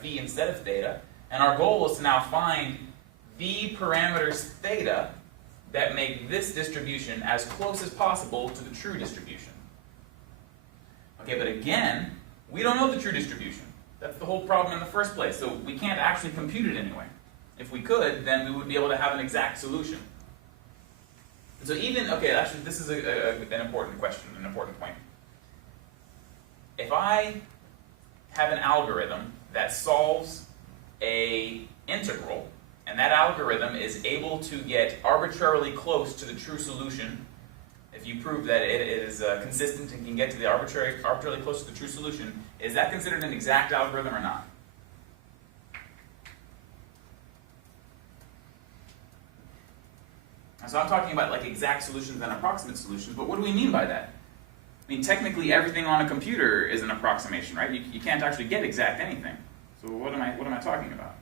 phi instead of theta, and our goal is to now find the parameters theta that make this distribution as close as possible to the true distribution. Okay, but again, we don't know the true distribution. That's the whole problem in the first place, so we can't actually compute it anyway. If we could, then we would be able to have an exact solution. So even, okay, actually this is an important question, an important point. If I have an algorithm that solves an integral, and that algorithm is able to get arbitrarily close to the true solution, if you prove that it is consistent and can get to the arbitrarily close to the true solution, is that considered an exact algorithm or not? So I'm talking about like exact solutions and approximate solutions, but what do we mean by that? I mean, technically everything on a computer is an approximation, right? You can't actually get exact anything. So what am I talking about?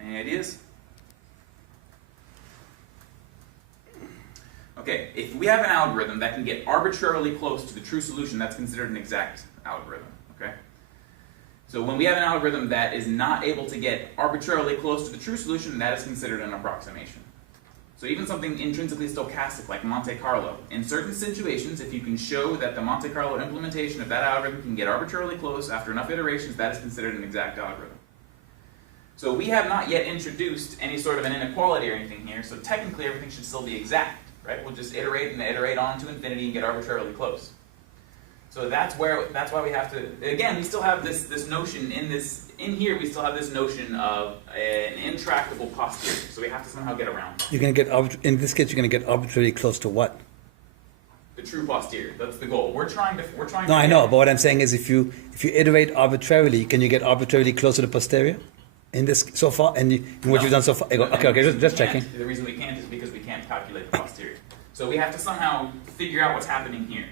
Any ideas? Okay, if we have an algorithm that can get arbitrarily close to the true solution, that's considered an exact algorithm, okay? So when we have an algorithm that is not able to get arbitrarily close to the true solution, that is considered an approximation. So even something intrinsically stochastic like Monte Carlo, in certain situations, if you can show that the Monte Carlo implementation of that algorithm can get arbitrarily close after enough iterations, that is considered an exact algorithm. So we have not yet introduced any sort of an inequality or anything here, so technically everything should still be exact, right? We'll just iterate and iterate on to infinity and get arbitrarily close. So that's why we have to, again, we still have this notion in here we still have this notion of an intractable posterior, so we have to somehow get around. You're going to get, in this case, you're going to get arbitrarily close to what? The true posterior, that's the goal. We're trying to. No, I know, but what I'm saying is if you iterate arbitrarily, can you get arbitrarily close to the posterior? In this, so far, and in what you've done so far? Okay, just checking. The reason we can't is because we can't calculate the posterior. So we have to somehow figure out what's happening here.